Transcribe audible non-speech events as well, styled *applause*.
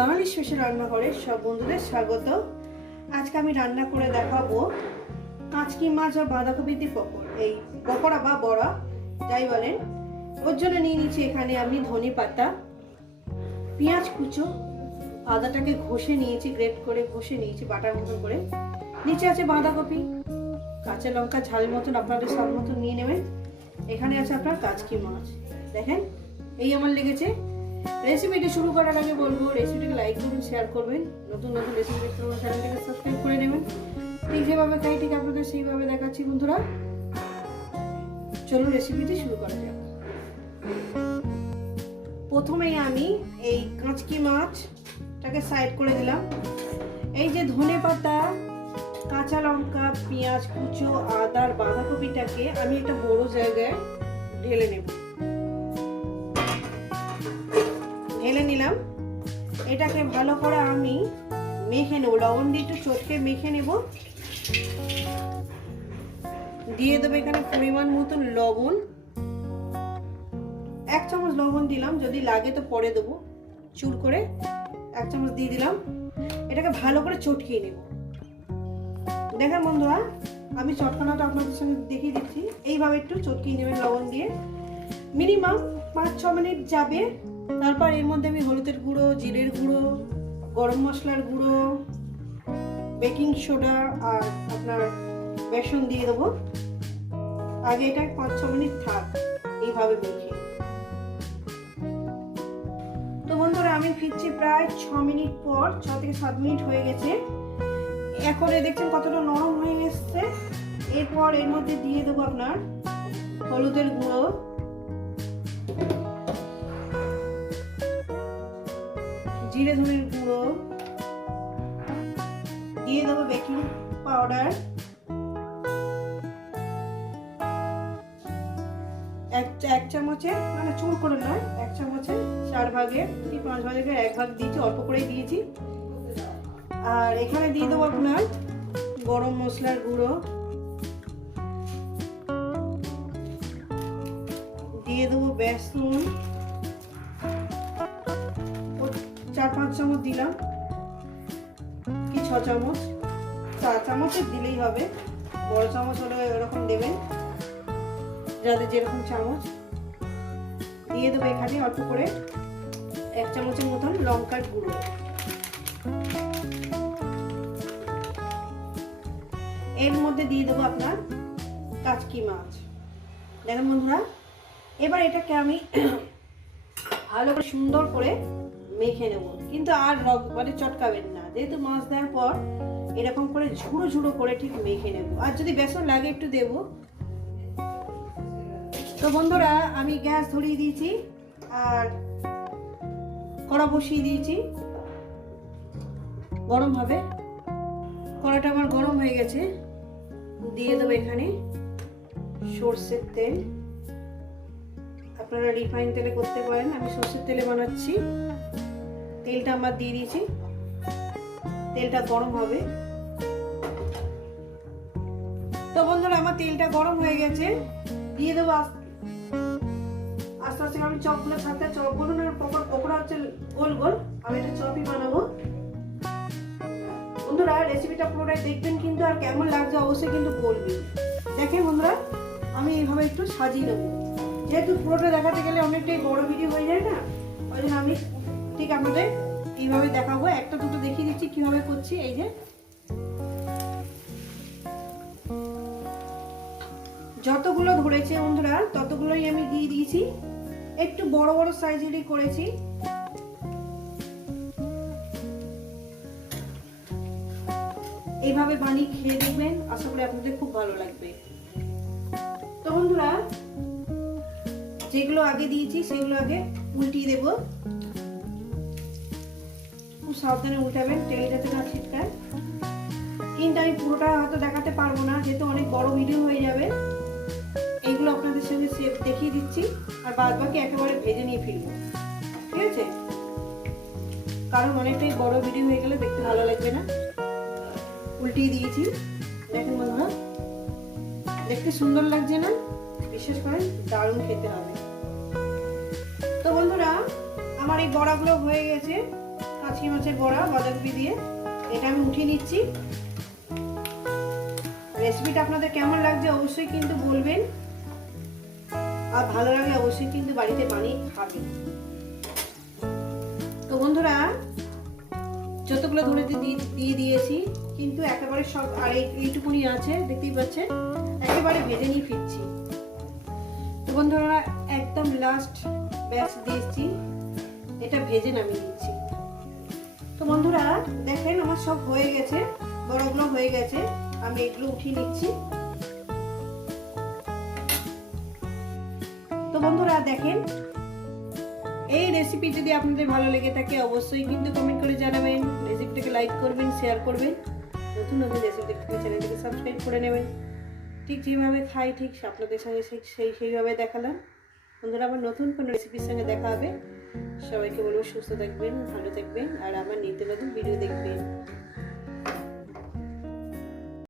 বাঙালি special রান্নাঘরে সব বন্ধুদের স্বাগত। আজকে আমি রান্না করে দেখাবো কাঁচকি মাছ আর বাঁধাকপি দিয়ে পকোড়, এই পকোড়া বা বড়া, যাই বলেন। ওর জন্য নিয়ে নিচ্ছি এখানে আমি ধনে পাতা, পেঁয়াজ কুচো, আদাটাকে ঘষে নিয়েছি, গ্রেট করে ঘষে নিয়েছি বাটার মতো করে। নিচে আছে বাঁধাকপি, কাঁচা লঙ্কা ঝাল মতন আপনাদের সব মতন নিয়ে নেবেন। এখানে আছে আপনার কাঁচকি মাছ। দেখেন, এই আমার লেগেছে রেসিপিটি শুরু করার আগে বলব রেসিপিটাকে লাইক করবেন শেয়ার করবেন। নতুন নতুন রেসিপি দেখতে হলে চ্যানেলটাকে সাবস্ক্রাইব করে নেবেন। ঠিক যেভাবে খাই, ঠিক আপনাদের সেইভাবে দেখাচ্ছি, বন্ধুরা। চলুন রেসিপিটি শুরু করা যাক। প্রথমেই আমি এই কাঁচকি মাছটাকে সাইড করে দিলাম। এই যে ধনে পাতা, কাঁচা লঙ্কা, পেঁয়াজ, কুচো আদার বাঁধাকপিটাকে আমি একটা বড় জায়গায় ঢেলে নেব। নিলাম এটাকে ভালো করে আমি মেখে নেব। লবণ দিয়ে একটু চটকে মেখে নেব। দিয়ে দেবো এখানে পরিমাণ মতন লবণ। এক চামচ লবণ দিলাম, যদি লাগে তো পরে দেবো। চুর করে এক চামচ দিয়ে দিলাম। এটাকে ভালো করে চটকিয়ে নেব। দেখেন বন্ধুরা, আমি চটকানাটা আপনাদের সঙ্গে দেখিয়ে দিচ্ছি। এইভাবে একটু চটকিয়ে নেবেন লবণ দিয়ে। মিনিমাম পাঁচ ছ মিনিট যাবে। তারপর এর মধ্যে আমি হলুদের গুঁড়ো, জিরের গুঁড়ো, গরম মশলার গুঁড়ো, বেকিং সোডা আর আপনার বেসন দিয়ে দেবো। আগে এটা পাঁচ ছ মিনিট থাক, এইভাবে মেখে। তো বন্ধুরা, আমি ফিরছি প্রায় ছ মিনিট পর, ছ থেকে সাত মিনিট হয়ে গেছে। এখন এ দেখছেন কতটা নরম হয়ে এসছে। এরপর এর মধ্যে দিয়ে দেবো আপনার হলুদের গুঁড়ো। জিরে ধনের গুঁড়ো। দিয়ে দেবো বেকিং পাউডার এক চামচে মানে চুর করে নয়, এক চামচে চার ভাগের কি পাঁচ ভাগের এক ভাগ দিয়েছি, অল্প করেই দিয়েছি। আর এখানে দিয়ে দেবো আপনার গরম মশলার গুঁড়ো। দিয়ে দেবো বেসন। চার পাঁচ চামচ দিলাম। কি, ছ চামচ? চার চামচের দিলেই হবে। বড় চামচ হলে এরকম দেবেন। যাদের যেরকম চামচ। দিয়ে দেবো এখানে অল্প করে এক চামচের মতন লঙ্কার গুঁড়ো। এর মধ্যে দিয়ে দেবো আপনার কাচকি মাছ। দেখেন বন্ধুরা, এবার এটাকে আমি *clears throat* ভালো করে সুন্দর করে মেখে নেব। কিন্তু আর রক মানে চটকাবেন না। যেহেতু মাছ দেওয়ার পর এরকম করে ঝুড়ো ঝুড়ো করে ঠিক মেখে নেব। আর যদি বেসন লাগে একটু দেবো। তো বন্ধুরা, আমি গ্যাস ধরিয়ে দিয়েছি আর কড়া বসিয়ে দিয়েছি। গরম হবে। কড়াটা আমার গরম হয়ে গেছে। দিয়ে দেবো এখানে সর্ষের তেল। আপনারা রিফাইন তেলে করতে পারেন। আমি সর্ষের তেলে বানাচ্ছি। তেলটা আমার দিয়ে দিয়েছি। তেলটা গরম হবে। তো বন্ধুরা, আমার তেলটা গরম হয়ে গেছে। দিয়ে দেবো আস্তে আস্তে আমি চপগুলো থাকতে চপ, বলুন আর পকোড়া পকোড়া হচ্ছে গোল গোল। আমি এটা চপই বানাবো। বন্ধুরা রেসিপিটা পুরোটাই দেখবেন কিন্তু আর কেমন লাগছে অবশ্যই কিন্তু বলবেন। দেখেন বন্ধুরা, আমি এইভাবে একটু সাজিয়ে নেব যেহেতু পুরোটা দেখাতে গেলে অনেকটাই বড় ভিডিও হয়ে যায় না, ওই জন্য আমি ঠিক আপনাদের এইভাবে দেখাবো। একটা, দুটো দেখিয়ে দিচ্ছি কীভাবে করছি, এই যে। যতগুলো ধরেছে বন্ধুরা, ততগুলোই আমি দিয়ে দিয়েছি। একটু বড় বড় সাইজেরই করেছি। এইভাবে বানিয়ে খেয়ে দেখবেন, আশা করি আপনাদের খুব ভালো লাগবে। তো বন্ধুরা, যেগুলো আগে দিয়েছি, সেগুলো আগে উল্টিয়ে দেব। সাবধানে উল্টাবেন তেল যাতে না ছিটকায়। কিন্তু আমি পুরোটা হয়তো দেখাতে পারব না, যেহেতু অনেক বড় ভিডিও হয়ে যাবে। এইগুলো আপনাদের সঙ্গে দেখিয়ে দিচ্ছি, আর বাদ বাকি একেবারে ভেজে নিয়ে ফিরবো। ঠিক আছে? কারণ অনেকটাই বড় ভিডিও হয়ে গেলে দেখতে ভালো লাগবে না। উল্টিয়ে দিয়েছি, দেখেন বন্ধুরা। দেখতে সুন্দর লাগছে না? বিশেষ করে দারুণ খেতে হবে। তো বন্ধুরা, আমার এই বড়াগুলো হয়ে গেছে। কাঁচকি মাছের বড়া, বাঁধাকপি দিয়ে। এটা আমি উঠিয়ে নিচ্ছি। রেসিপিটা আপনাদের কেমন লাগছে অবশ্যই কিন্তু বলবেন। আর ভালো লাগলে অবশ্যই কিন্তু বাড়িতে বানিয়ে খাবেন। তো বন্ধুরা, যতগুলো ধরে দিয়ে দিয়ে দিয়েছি, কিন্তু একেবারে সব আর এইটুকুনি আছে, দেখতেই পাচ্ছেন, একেবারে ভেজে নিয়ে ফিরছি। তো বন্ধুরা, একদম লাস্ট ব্যাচ দিয়েছি। এটা ভেজে নামিয়ে নিচ্ছি। তো বন্ধুরা, দেখেন আমার সব হয়ে গেছে বড়গুলো হয়ে গেছে, আমি এগুলো উঠিয়ে নিচ্ছি। তো বন্ধুরা, দেখেন, এই রেসিপি যদি আপনাদের ভালো লেগে থাকে, অবশ্যই কিন্তু কমেন্ট করে জানাবেন রেসিপিটাকে লাইক করবেন শেয়ার করবেন। নতুন নতুন রেসিপি দেখতে চ্যানেলটাকে সাবস্ক্রাইব করে নেবেন। ঠিক যেভাবে খাই, ঠিক আপনাদের সঙ্গে সেই সেই সেইভাবে দেখালাম। বন্ধুরা, আবার নতুন কোনো রেসিপির সঙ্গে দেখা হবে। সবাইকে বলব সুস্থ থাকবেন ভালো থাকবেন আর আমার নিত্য নতুন ভিডিও দেখবেন।